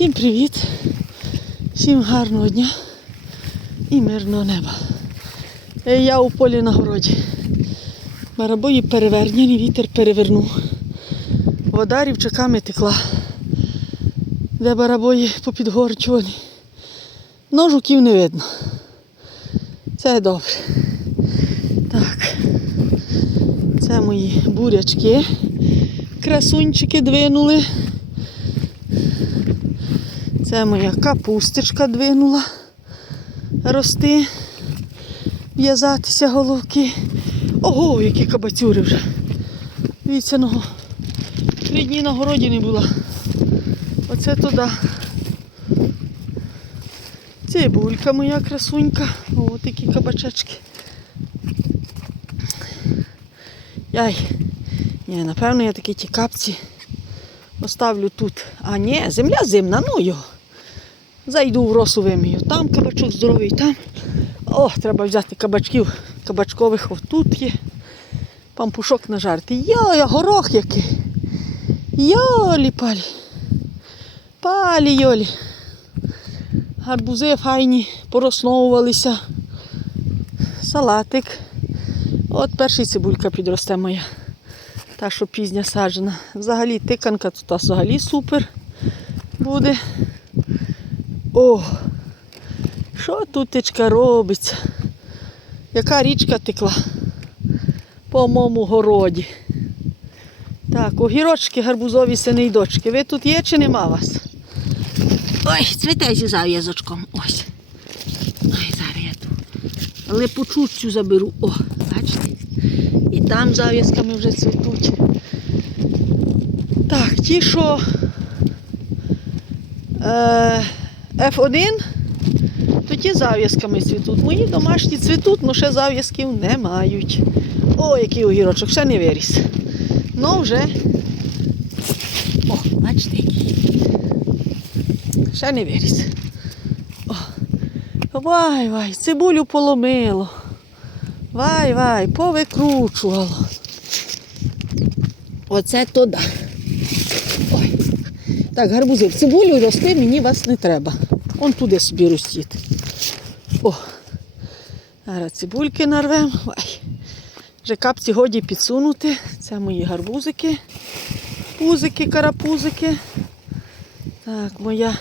Всім привіт, всім гарного дня і мирного неба. Е, Я у полі на городі. Барабої перевернені, вітер перевернув. Вода рівчаками текла, де барабої попідгорчувані. Но жуків не видно. Це добре. Так. Це мої бурячки. Красунчики двинули. Це моя капусточка двинула рости, в'язатися головки. Ого, які кабацюри вже. Дивіться, ну, три дні на городі не була. Оце туди. Цибулька моя красунька. О, такі кабачечки. Яй. Ні, напевно, я такі ті капці поставлю тут. А ні, земля зимна, ну його. Зайду в росу вимію. Там кабачок здоровий, там. О, треба взяти кабачків кабачкових отут є. Пампушок нажарити. Йой, а горох який. Йолі палі. Палі йолі. Гарбузи файні, поросновувалися. Салатик. От перший цибулька підросте моя. Та, що пізня саджена. Взагалі тиканка тут взагалі супер буде. О! Що тутечка робиться? Яка річка текла по моєму городі. Так, огірочки гарбузові сини дочки. Ви тут є чи нема вас? Ой, цвіте зі зав'язочком. Ось. Ой, зараз я тут. Липучу цю заберу. О, бачите? І там зав'язками вже цвітуть. Так, ті, що е, F1, то ті зав'язками цвітуть. Мої домашні цвітуть, але ще зав'язків не мають. О, який огірочок, ще не виріс. Ну вже. О, бачите, який. Ще не виріс. О. Вай, вай, цибулю поломило. Вай, вай, повикручувало. Оце то да. Ой. Так, гарбузи, цибулю рости мені вас не треба. Он туди собі ростіть. О. Зараз цибульки нарвемо. Ой. Вже капці годі підсунути. Це мої гарбузики, пузики, карапузики. Так, моя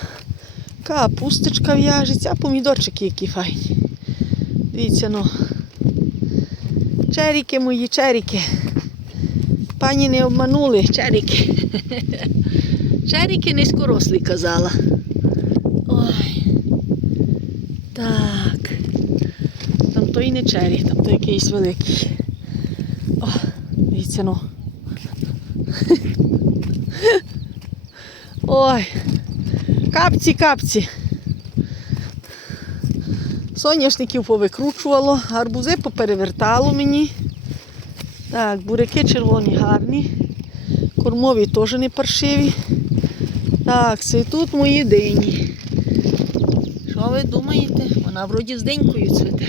капусточка в'яжеться, а помідорчики які файні. Дивіться, ну. Черіки мої, черіки. Пані не обманули, черіки. Черіки низькорослі казала. Ой. Так. Там то і не чері, там то якийсь великий. О, дивіться, ну. Ой. Капці, капці. Соняшників повикручувало, гарбузи поперевертало мені. Так, буряки червоні гарні. Кормові теж не паршиві. Так, цвітуть мої дині. Що ви думаєте? Вона вроді з денькою цвіте.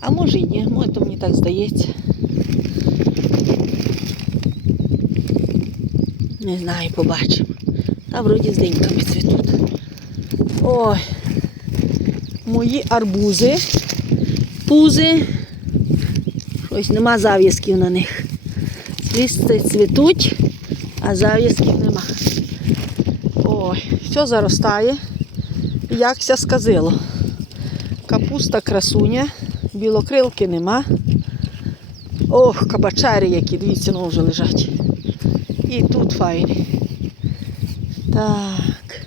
А може і ні, може то мені так здається. Не знаю, побачимо. Та вроді з деньками цвітуть. Ой, мої арбузи, пузи. Щось нема зав'язків на них. Лісти цвітуть, а зав'язків нема. Ой, все заростає. Якся сказило. Капуста красуня, білокрилки нема. Ох, кабачари які, дивіться, ну вже лежать. І тут файні. Так.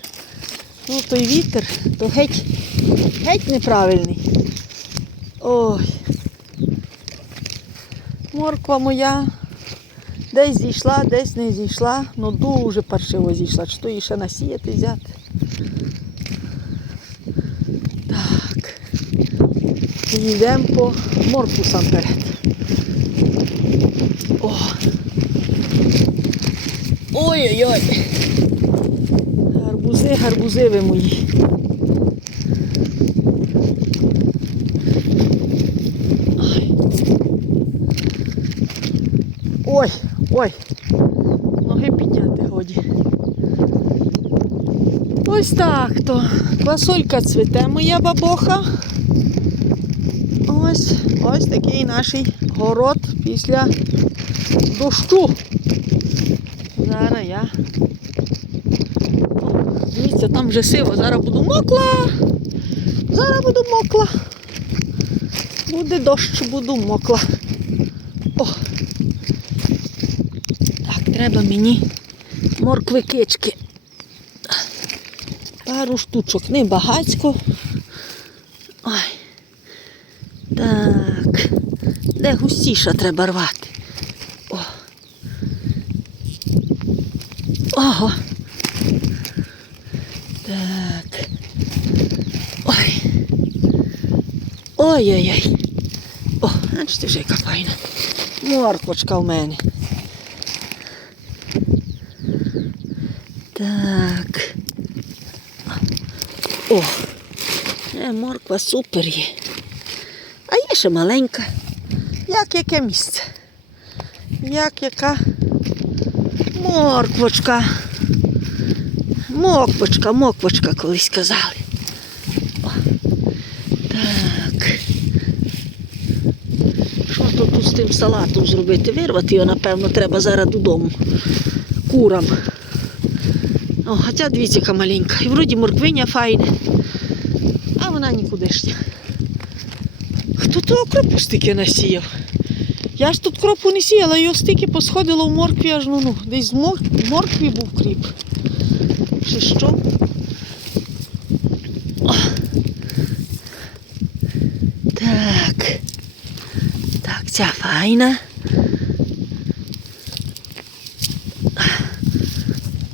Ну той вітер, то геть, геть неправильний. Ой. Морква моя десь зійшла, десь не зійшла, ну дуже паршиво зійшла. Чи то її ще насіяти взяти? Так. Йдемо по морку сам перед. О. Ой-ой-ой. Гарбузи, гарбузи ви мої. Ой, ой. Ноги підняти годі. Ось так то. Квасолька цвіте, моя бабоха. Ось, ось такий наш город після дощу. Зараз я. Дивіться, там вже сиво, зараз буду мокла. Зараз буду мокла. Буде дощ, буду мокла. О. Так, треба мені моркви кички. Пару штучок, не багацько. Ой. Так. Де густіша треба рвати? О. Ого. Так. Ой. Ой-ой-ой. О, бачите вже яка файна. Морквочка в мене. Так. О, е, морква супер є. А є ще маленька. Як яке місце? Як яка морквочка. Моквочка, моквочка колись казали. О, так. Що тут з тим салатом зробити? Вирвати його, напевно, треба зараз додому. Курам. О, а ця дивіться, маленька. І вроді морквиня файна, а вона нікудишня. Хто того кропу стільки насіяв? Я ж тут кропу не сіяла, його стільки посходило в моркві аж ну, ну десь в мор- моркві був кріп. Чи що? О. Так. Так, ця файна.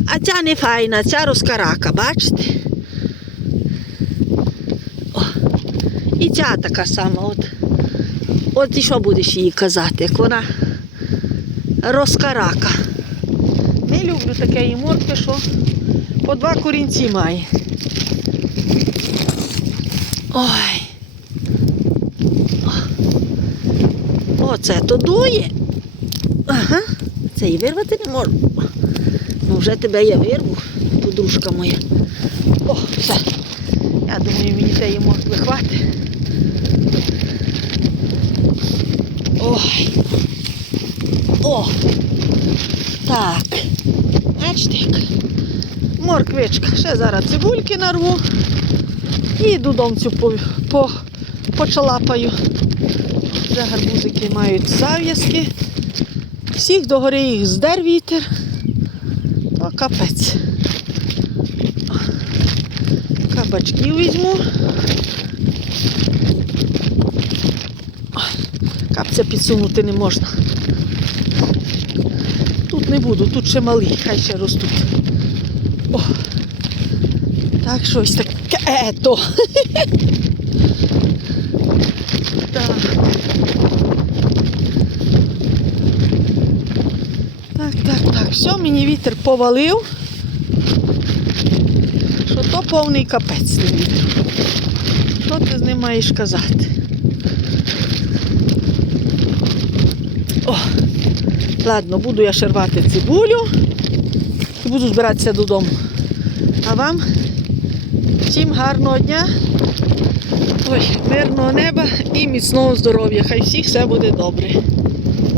А ця не файна, ця розкарака, бачите? І така сама. От. От і що будеш їй казати, як вона розкарака. Не люблю таке і моркви, що по два корінці має. Ой. Оце то дує. Ага. Це і вирвати не можу. Ну вже тебе я вирву, подружка моя. О, все. Я думаю, мені цієї моркви хватить. Ой. Так. Бачите? Морквичка. Ще зараз цибульки нарву. І додомцю по, по, почалапаю. Вже гарбузики мають зав'язки. Всіх догори їх здер вітер. То капець. Кабачків візьму. Капця підсунути не можна. Не буду, тут ще малі, хай ще ростуть. О, так, щось таке. Ето. Так. Так, так, так. Все, мені вітер повалив. Що то повний капець ним вітром. Що ти з ним маєш казати? О, ладно, буду я шарвати рвати цибулю і буду збиратися додому. А вам всім гарного дня, ой, мирного неба і міцного здоров'я. Хай всіх все буде добре.